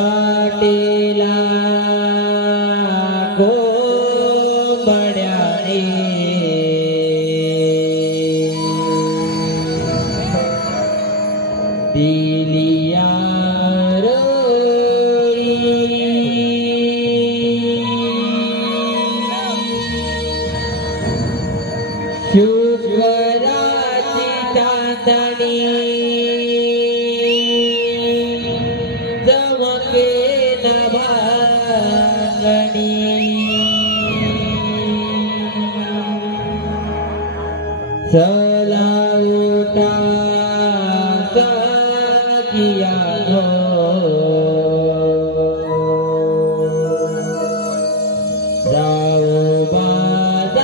पटेला कोंबड्याने दिलिया रोळी शुक्राची चांदणी चला उठा सखियानो जाऊ बाजारी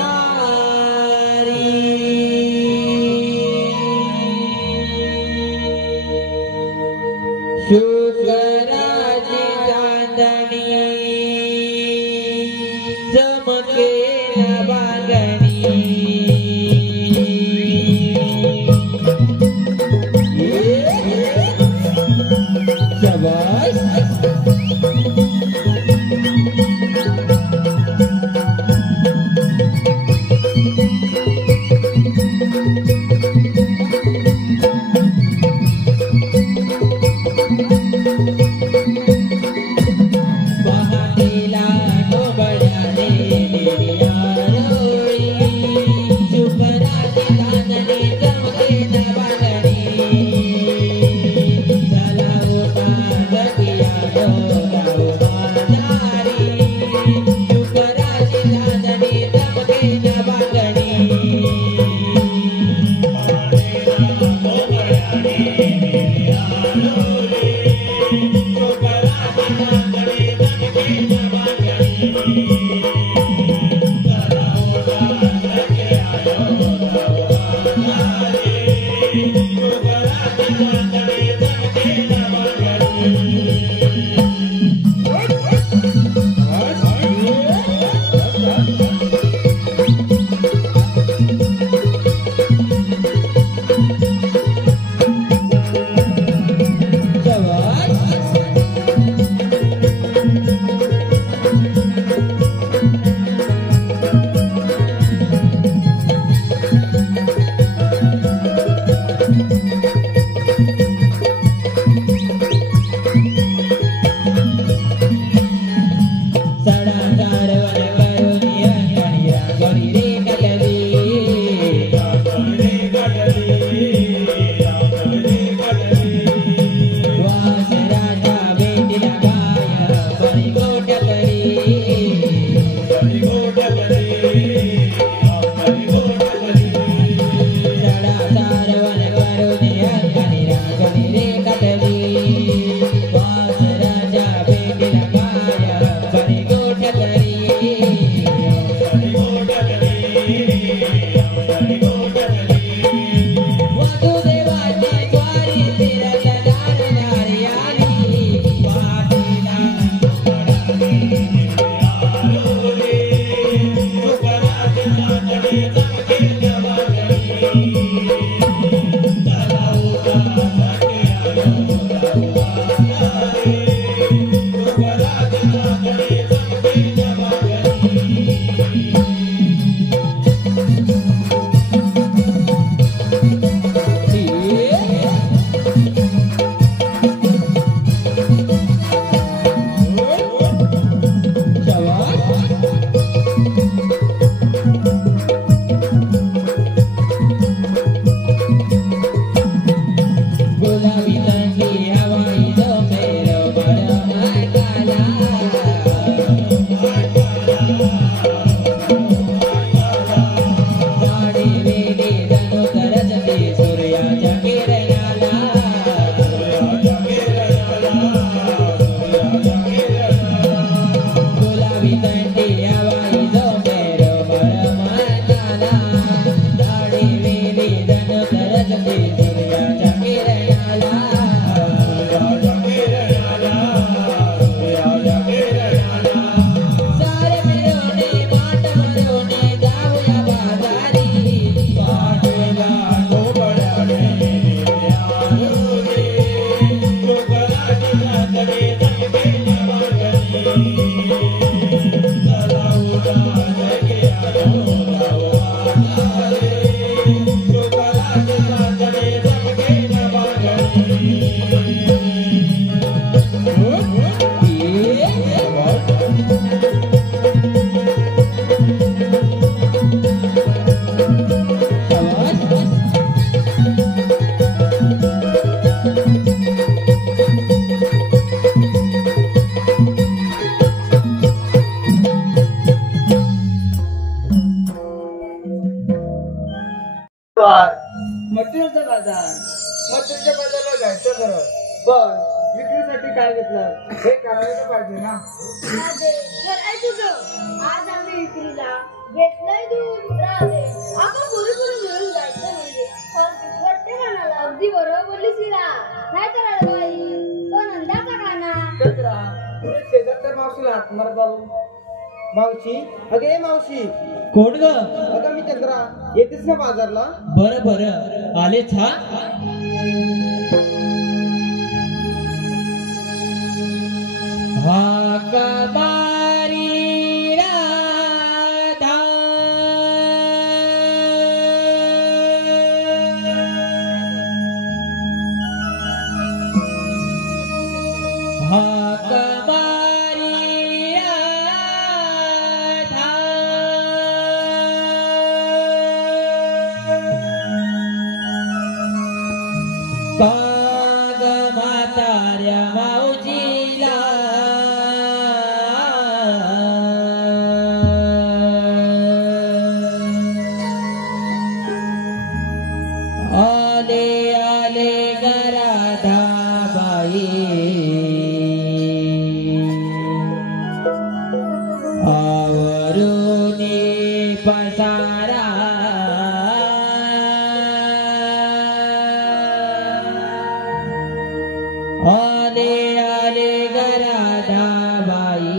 शुक्राची चांदणी चमके बागणी मटेरियलचा बाजार. मटेरियलच्या बाजारला जायचं खरं, पण विक्रीसाठी काय घेतलं हे करायला पाहिजे ना. खरंय तुझं. आज आम्ही विक्रीला घेतलंय दूध राहते. आपण पुरेपूर मिळून जायचं म्हणजे वाटते म्हणाला. अगदी बरोबर बोललीस हिला. नाही तर अडवाई तो नंदाचा गाणा. चंद्रा तुझ्या शेजारच्या मावशीला हात मार जाऊ. मावशी, अगे मावशी. कोण ग? अगं मी चंद्रा. येतेस ना बाजारला? बरं बरं आलेच हा. हाका मारी राधा हाका मारी राधा काग म्हाताऱ्या माऊजीला आले आले गराधाबाई आवरुनी पसारा आले आले गराधाबाई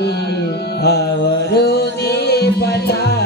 आवरुनी पसारा.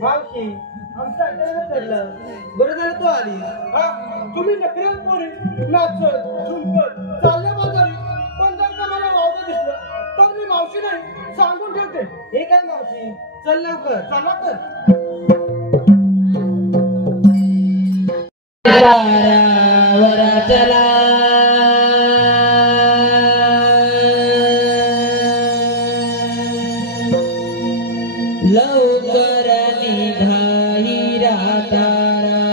मावशी आमचं अचानक ठरलं. बरं झालं तू आली. तुम्ही नकऱ्यात पोरी नाचत झुलकत चालल्या बाजारी, पण जर का मला वावगं दिसलं तर मी मावशी नाही सांगून ठेवते. हे काय मावशी चल लवकर. चला तर. पारावर चला लवकर निघाई रातारा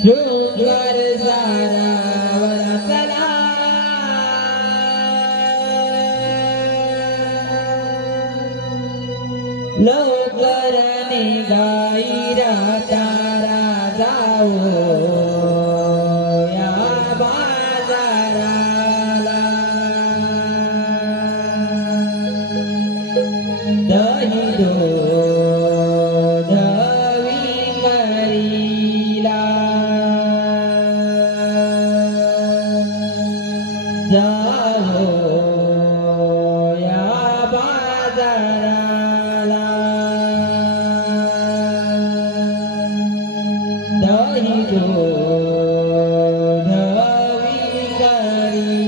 शृंगार सारावर चला लवकर निघाई रातारा जाऊ या बाजाराला दही दूध विकरीला जाऊ या बाजाराला दही दूध विकरीला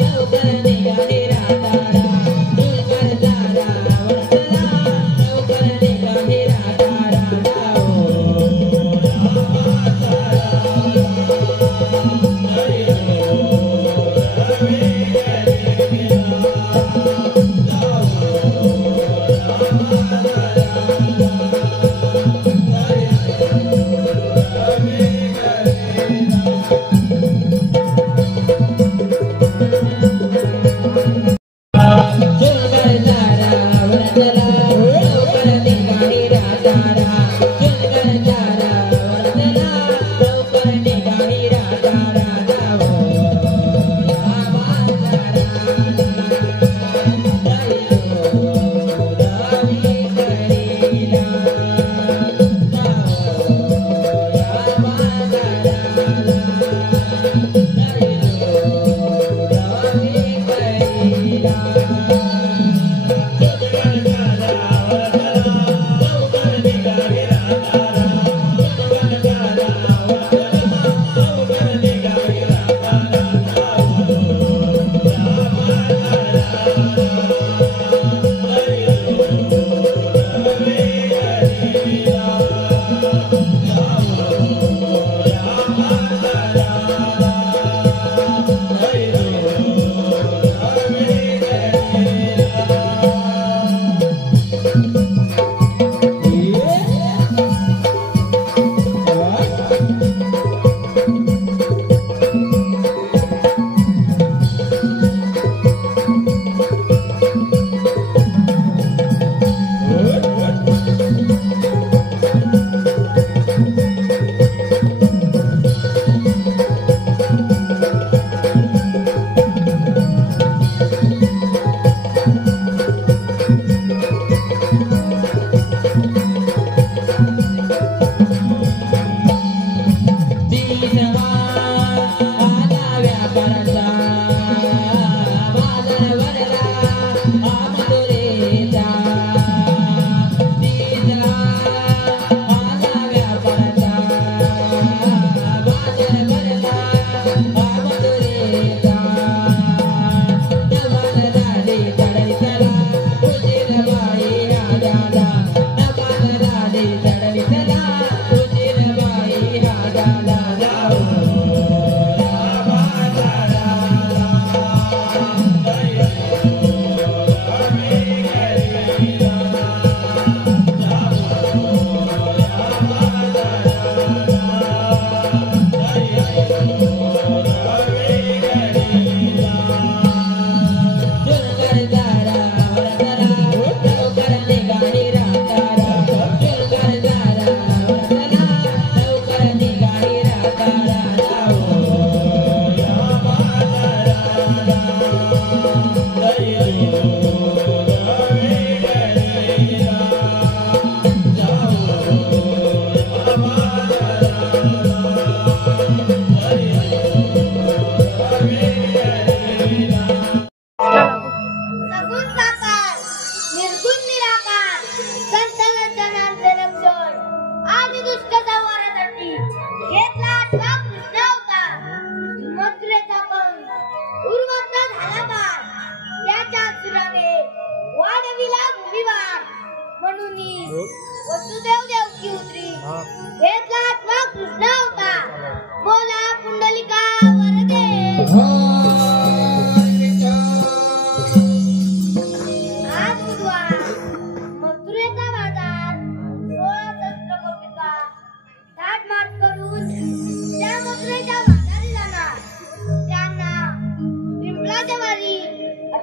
लवकर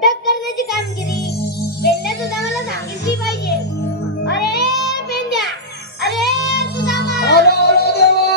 अटक करण्याची कामगिरी पेंड्या सुद्धा मला सांगितली पाहिजे. अरे पेंड्या, अरे सुदामा. आलो आलो देवा.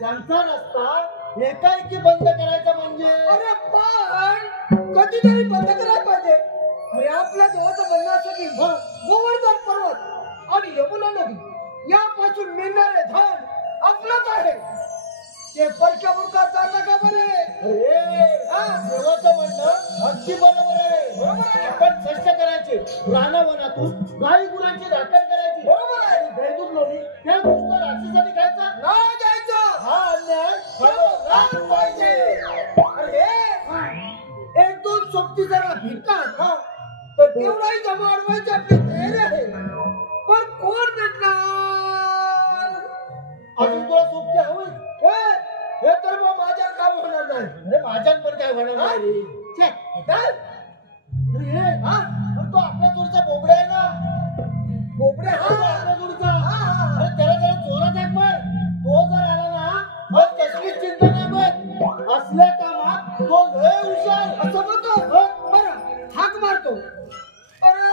त्यांचा रस्ता एकाएकी बंद करायचा म्हणजे अरे पण कधीतरी बंद करायला पाहिजे. अरे आपल्या देवाचं म्हणणं असं की गोवर्धन पर्वत आणि यमुना नदी यापासून मिळणारे धन आपलंच आहे. ते परक्या मुखात जातं का बरे? अरे देवाचं म्हणणं अगदी बरोबर आहे. आपण कष्ट करायचे, रानावनातून गाई गुरांची राखण करायची, बरोबर आहे. आणि दैदूत लोणी त्या गोष्ट राक्षसाने खायचा नाही जायचं. हा अन्याय राग पाहिजे. अरे एक दोन सोबती जरा भिडतात तर तेवढाही जमा अडवायची आपली तयारी आहे. पण कोण भेटणार? अजून तुला सोबती हवंय? हे तर मग माझ्या काम होणार नाही. अरे माझ्यात पण काय होणार नाही रे. छे, काय? अरे हे, हा? अरे तो आपल्या जोडीचा बोबड्या आहे ना? बोबड्या हा, तो आपल्या जोडीचा. हा. अरे त्याला जरा जोरात हाक मार. तो जर आला ना, मग कसलीच चिंता नाही बघ. असल्या कामात तो लय हुशार. असं म्हणतो बरं हाक मारतो अरे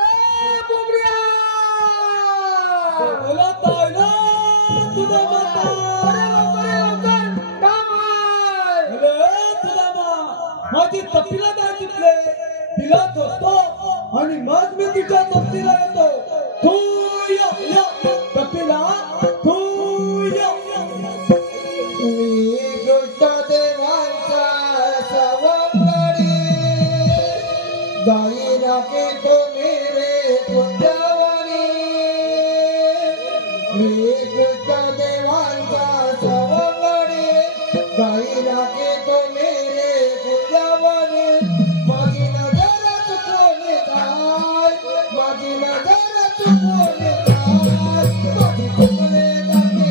बोबड्या बोलत आहे ना तुझा माता. अरे लवकर काम आहे. अरे तुझा मा माझी तपीला काय तिथले तिला धरतो आणि मग मी तिच्या तपीला येतो. तू या तपीला तू या. मी दुष्ट देवांचा सवंगडी गाई राखे तो मेरे कुंजवानी. मी दुष्ट देवांचा सवंगडी गाई राखे तो मेरे कुंजवानी. माझी नजर चुकवणे काय माझी नजर चुकवणे काय माझी चुकले जाते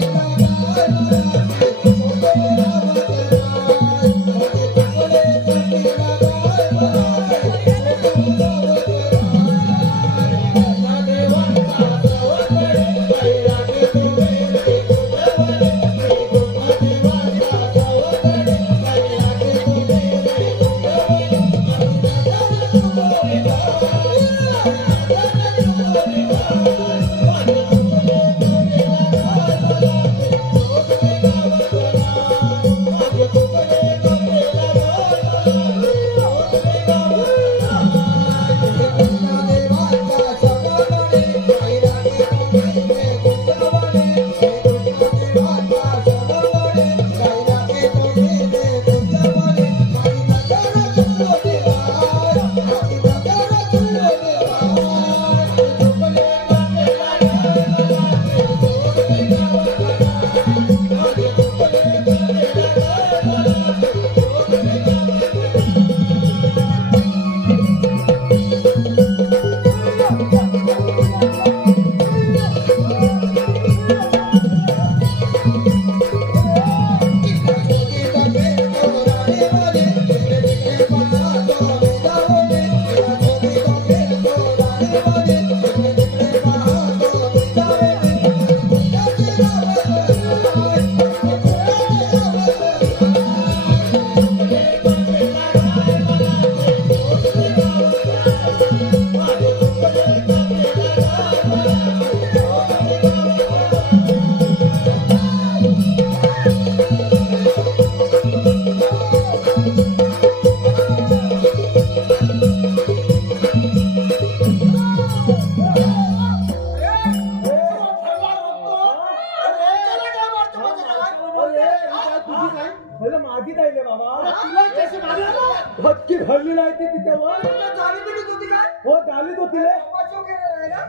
माझी जाईल बाबा. तुला कशी मारलं? हत्ती भरली नाही ती तिच्यावर. झाली बिली होती काय हो झालीच होती रे. वाचव गेलं नाही ना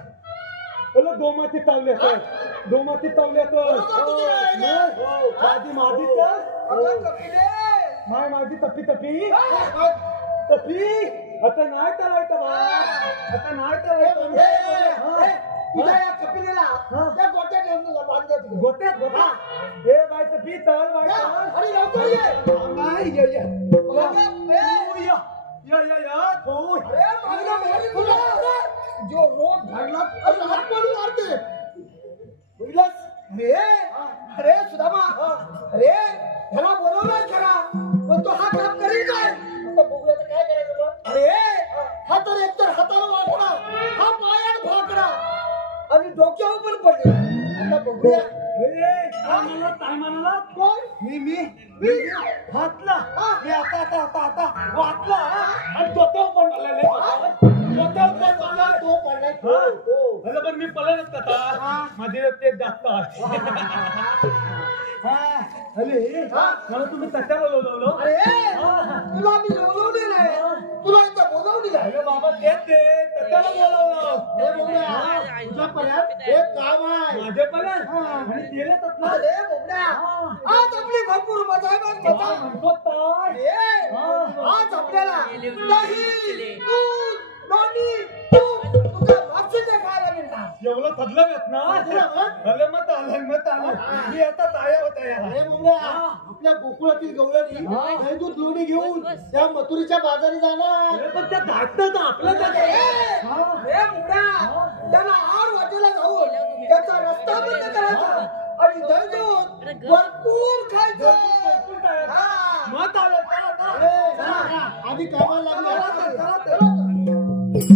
बोलो दोमाती तावल्या तर दोमाती तावल्या तर माझी तर अगं कपिले माझी तपी तपी आता नाही करायचं बा. आता नाही करायचं. तुझ्या या कपिलेला त्या गोट्यात घेऊन तुझा बांधत गोट्यात गोटा हे बाय तपी तळ बाय तळ. अरे लवकर ये नाही ये ये अगं, ए, या तू अरे माझ्या घरी तुला जो रोग भरला अरे हात मारून मारते बुझलास अरे अरे सुदामा अरे ह्याला बोलवलंय खरा पण तो हा काम करेल काय आता बोगल्याचं काय करायचं मग? अरे हा तर एकतर हाताला वाकडा हा पायात भाकडा आणि डोक्यावर पण पडले आता बघूया काय म्हणाला कोण मी हातला मी आता वाटला आणि डोक्यावर पण मला डोक्यावर पण मला तो पडलाय तो. मला पण मी पळत का माझे ते जास्त अरे मला तुम्ही कशाला बोलवलं. अरे तुला मी बोलवली नाही तुला इथं बोलवली आहे अरे बाबा तेच ते कशाला बोलवलं. हे बोबड्या, तुझ्या पल्यात एक काम आहे. माझे पण आणि गेले तसलं. अरे बोबड्या आज आपली भरपूर मजा आहे बघ मजा म्हणतो तर. अरे आज आपल्याला दही दूध लोणी तूप तुझ्या भाषेचे खायला मिळणार एवढं थदलं येत ना. थदलं मग? मत आलं मी आता ताया होता या. हे बोबड्या, आपल्या गोकुळातील गवळणी दूध लोणी घेऊन त्या मथुरेच्या बाजारी जाणार. पण त्या धाटणं तर आपलं हे मुडा त्याला आड वाटेला जाऊन त्याचा रस्ता बंद करायचा आणि दहीदूध भरपूर खायचं. हा. मत आलं चला. आधी कामाला लागले. चला, चला.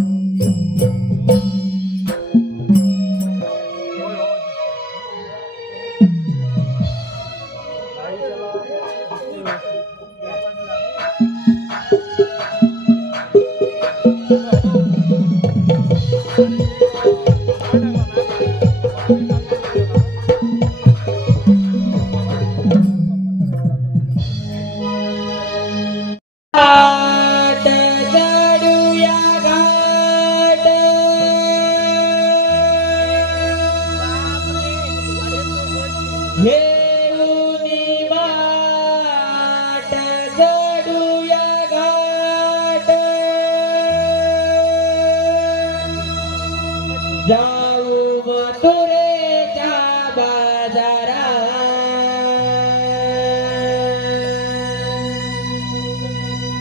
जाऊ मथुरेच्या बाजारा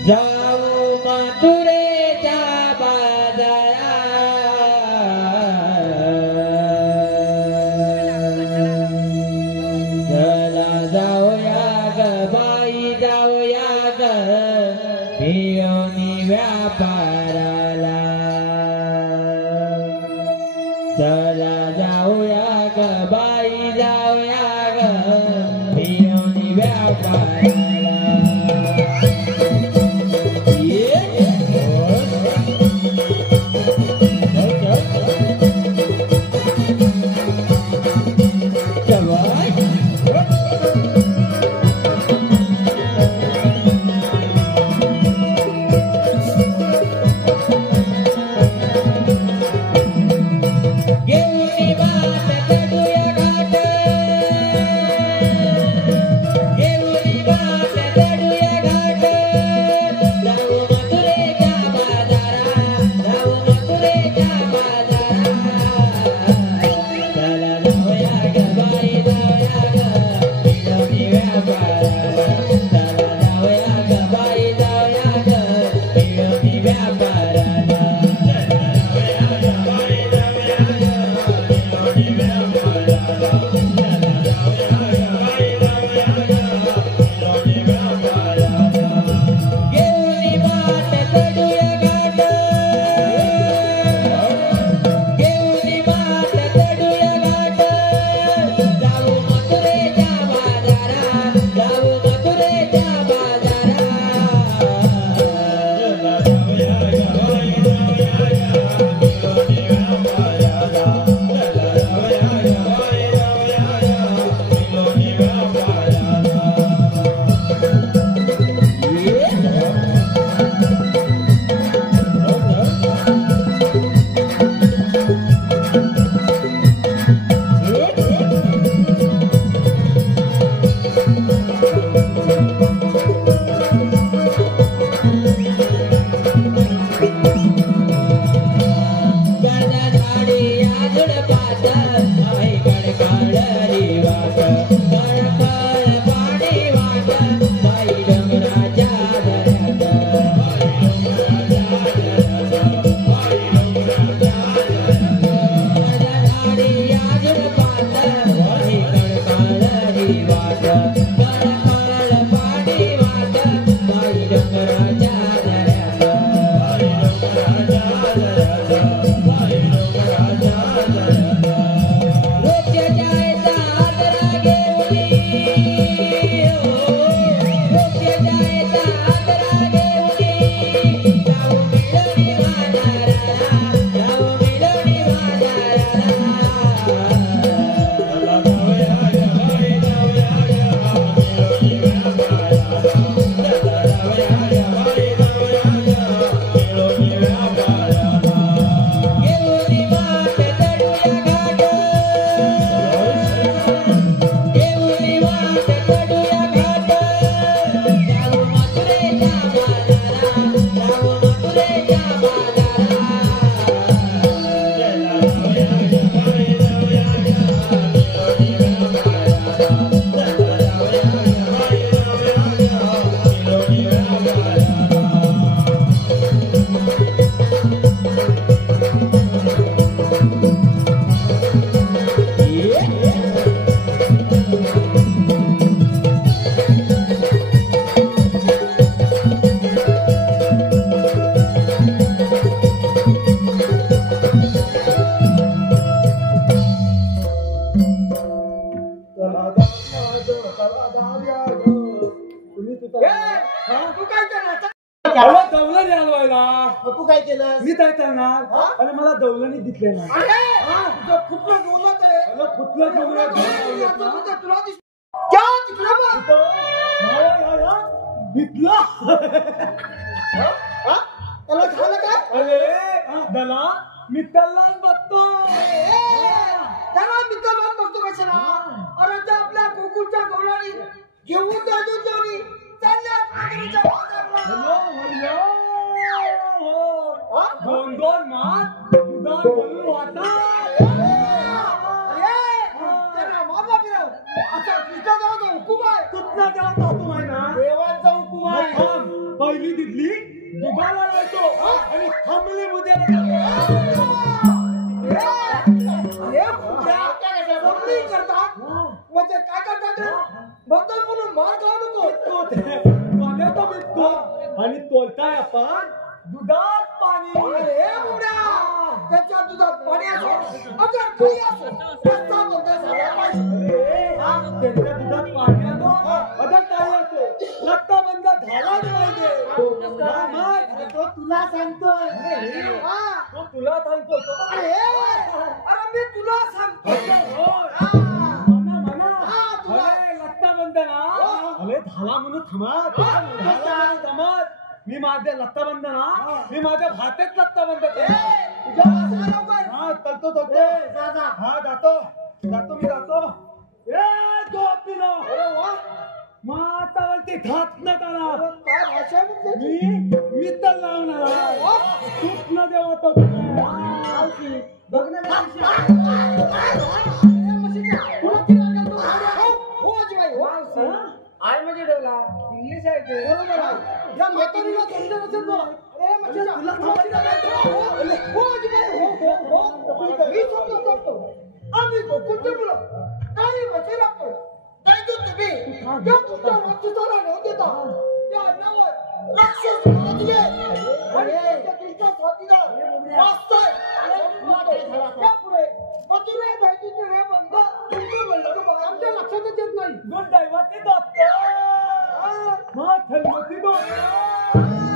जाऊ मथुरेच्या बाजारा चला जाऊया ग बाई जाऊया ग पियोनी व्यापाराला चला जाऊया ग बाई जाऊया ग पियोनी व्यापाराला केलं मी काय करणार आणि मला दौलनी दिसले नाही अरे तुझं कुठलं डोलत आहे मला कुठलं तुला दौलत तुला दिस त्या तिकडे बघ दिसला हा? त्याला झालं काय अरे दला मी त्याला बघतो त्याला मित्र बघतो कशाला अरे त्या आपल्या गोकुळच्या गवळणी घेऊन जातो जोडी चालल्या पातळीच्या बाजारला. दोन दोन मात दुधात बोलून वाटत अरे त्याला मामा फिरव आता तुझ्या जवळ हुकूम आहे कुठला देवा तू आहे ना देवाचा हुकूम आहे थांब पहिली दिसली दुधाला लावतो आणि थांबले मुद्द्याला करतात म्हणजे काय करतात बद्दल म्हणून मार खाऊ नको पाण्यात बिटतो आणि तोलताय आपण दुधात पाणी अरे बुड्या त्याच्या दुधात पाणी असो अगर काही असो रस्ता बोलता झाला पाहिजे त्यांच्या दुधात पाणी आलो अगं काय असो रस्ता बंद झालाच पाहिजे तो तुला सांगतोय तो तुला सांगतो अरे अरे मी तुला सांगतो लत्ता बंद ना अरे झाला म्हणून थांबत मी माझ्या लत्ता बंद ना मी माझ्या भातेत लत्ता बंद हा चलतो हा जातो मी जातो मातावरती घात न करा काय भाषा आहे मग त्याची? मी तर लावणार तूच न देवा तो आय म्हणजे डोला इंग्लिश आहे ते बरोबर आहे या म्हातारीला समजत असेल ना अरे म्हणजे तुला मी समजतो आम्ही गोकुळचे मुलं काही मजे लागतो नाही तो तुम्ही त्या तुमच्या राक्षसाला न देता त्या अन्नावर राक्षस माजले आणि त्याच्या दिलचा साथीदार वाचतोय त्यापुढे मथुरा दैत्याचे रे बंद तुमचं म्हणलं तर आमच्या लक्षातच येत नाही गुड दैवती थलमती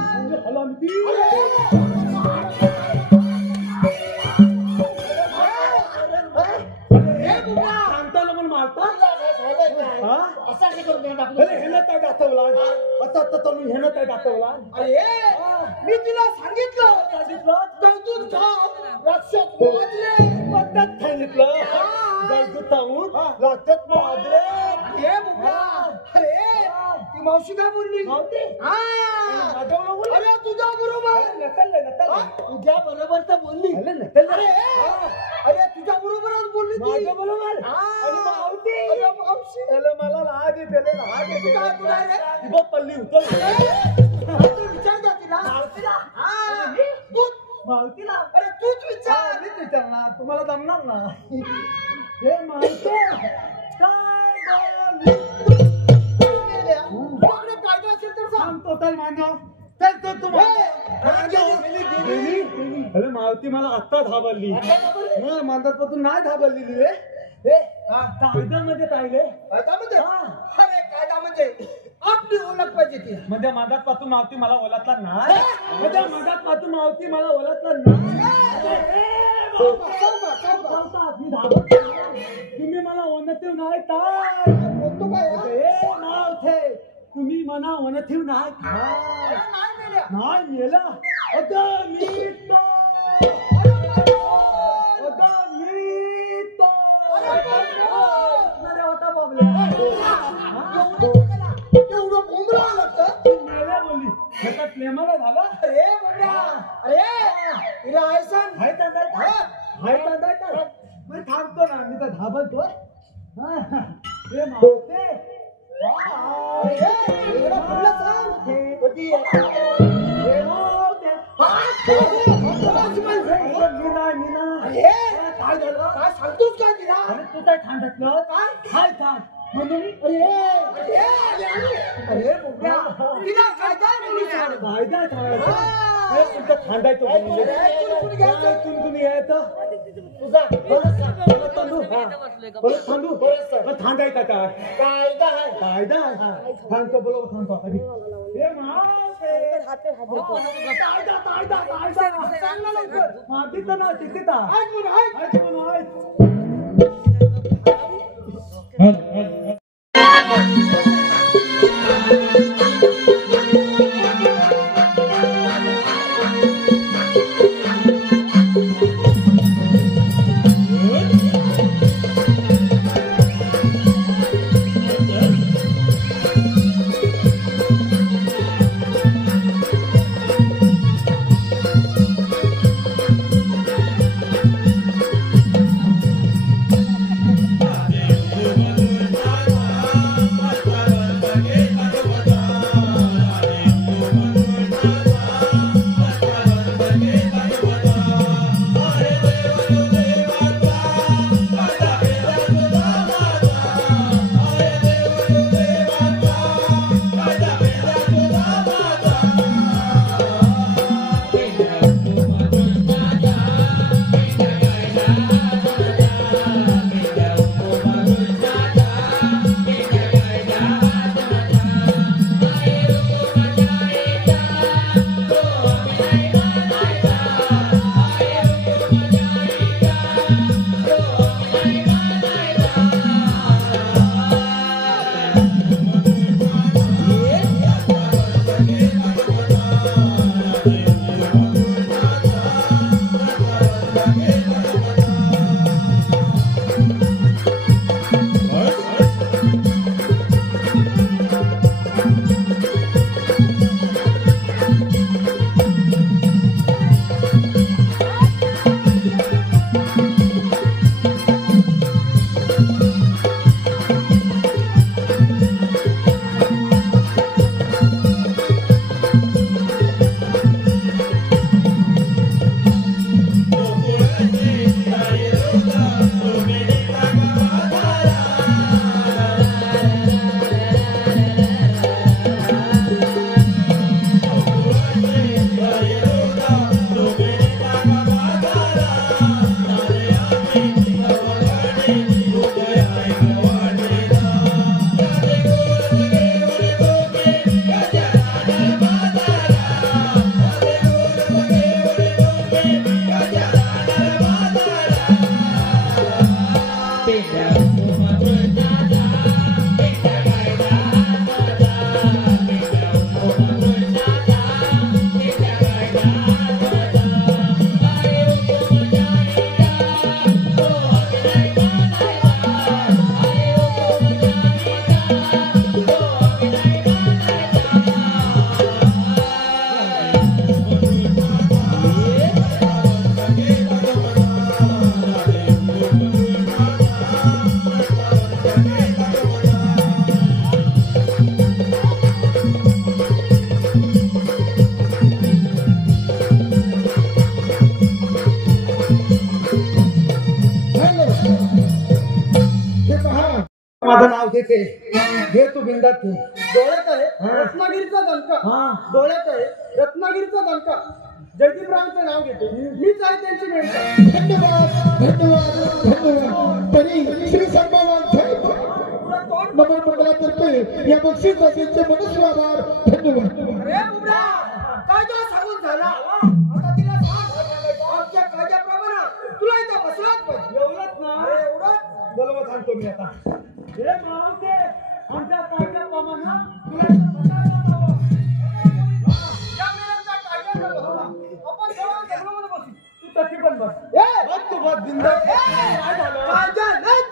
म्हणजे हलमती सांगताना पण मारता असा हे करून देणार आपलं. अरे हेनं काय दाखवला आता तुम्ही हेनं काय दाखवला अरे मी तिला सांगितलं दैतून खाव राक्षस वाजले पद्धत सांगितलं जाऊन लागतात मादरे हे बुका अरे ती मावशी काय बोलली अरे तुझ्या बरोबर तुझ्या बरोबर तर बोलली अरे तुझ्या बरोबरच बोलली ती माझ्या बरोबर आणि मावती अरे मावशी त्याला मला राग येते तू काय बोलाय रे? ती बघ पल्ली उचल तू विचार द्या तिला मावतीला अरे तूच विचार मीच विचारणार तुम्हाला जमणार ना हे मावते कायदा असेल तर सांग सांगतो तर मांडव चल तो तू अरे मावती मला आत्ता धाबरली मांडतपासून नाही धाबरलेली रे कायद्यामध्ये पाहिले कायदामध्ये अरे कायदा म्हणजे आपली ओळख पाहिजे ती म्हणजे मधात पासून मावती मला ओळखला नाही म्हणजे मधात पासून मावती मला ओळखला नाही तुम्ही मला ओनठीव नाही काय बोलतो काय मावथे तुम्ही मला ओनठीव नाही काय नाही मेला आता मी होता बाबल्या एवढं भोंगला लागतं मेल्या बोलली त्याचा प्रेमाला झाला अरे बंड्या अरे तिला आयसन हाय तर मी थांबतो ना मी तर धाबतोय हे मावते एवढं फुलं सांग कधी काय काय सांगतोस का तिला अरे तू काय सांगितलं काय सांग अरे बुबड्या, तिला कायदा बोलू सांग. कायदा तुमचं थांडायचं कुणी यायचं तुझा परत सांग. परत थांबू परत थांबू परत थांबायचा काय कायदा आहे. कायदा थांबतो बरोबर थांबतो आधी हे मागितलं ना तिथे माझं नाव घेते घे तू बिंदात तू डोळ्यात आहे रत्नागिरीचा दणका. डोळ्यात आहे रत्नागिरीचा दणका. जयदीपरावांचं नाव घेतो. मीच आहे त्यांची मेळचा. धन्यवाद धन्यवाद धन्यवाद. तरी श्री सन्मान नमन मंडळातर्फे या बक्षीस जातीचे मनस्वी आभार. धन्यवाद. अरे बुबडा, कायदा सांगून झाला. आता तिला सांग आमच्या कायद्याप्रमाणे तुला इथं बसलाच पाहिजे. एवढंच ना अरे एवढंच. बरोबर सांगतो मी आता हे मावते आमच्या कायद्याप्रमाणे तुला इथं बसायला हवं. या मेळ्यांचा कायदा बसला. आपण सर्व जंगलामध्ये बसू. तू तशी पण बस बस तू बस बिंदास. काय झालं कायदा नाही.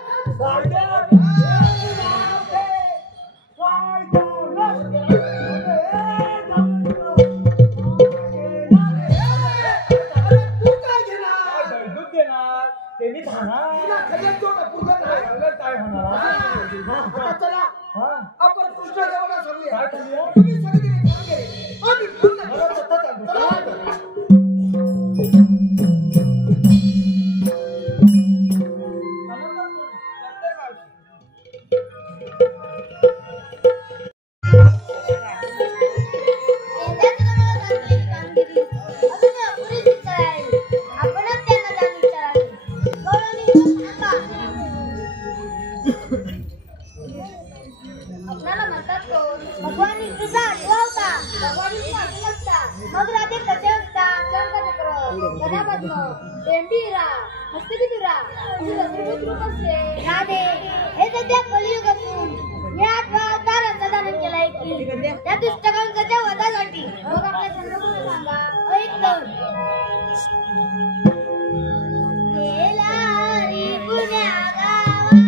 चला आपण कृष्णदेवाला सांगूया. तुम्ही सगळी आम्ही पूर्ण गदापद्म टेंबीरा हस्तबिदुरा रूप असते राधे हे सध्या कलियुग असून या अवताराचा धारण केलाय की त्या दुष्टकांच्या वधासाठी मग आपल्या चंद्रपूर सांगा ऐकलं गेला रे पुण्या गावा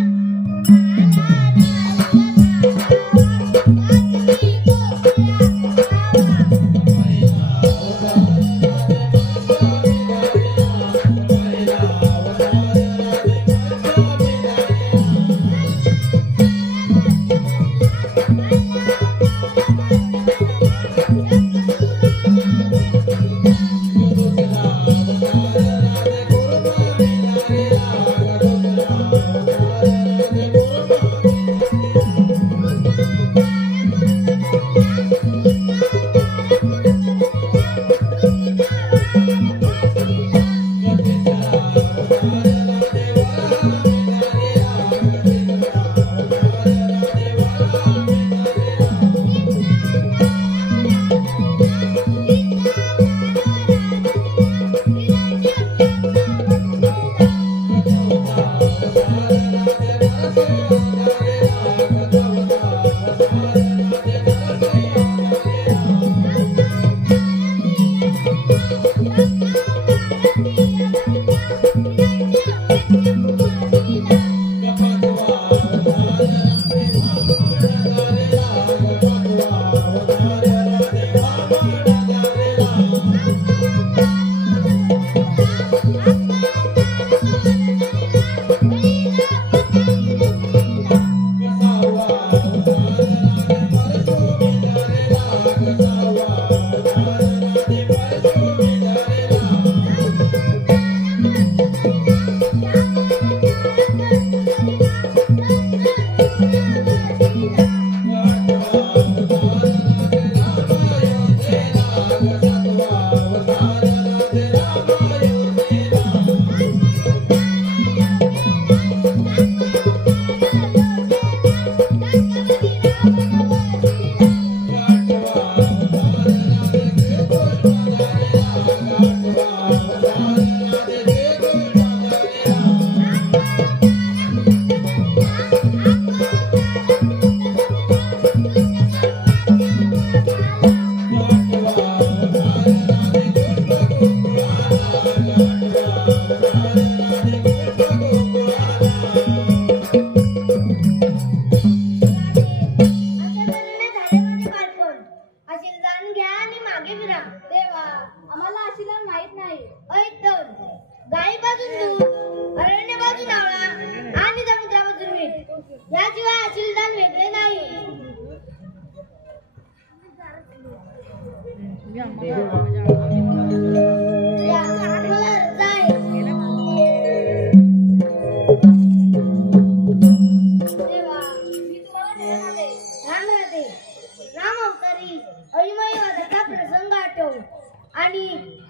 आणि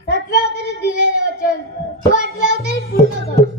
7व्या अवतारात दिलेले वचन 8व्या अवतारात पूर्ण कर.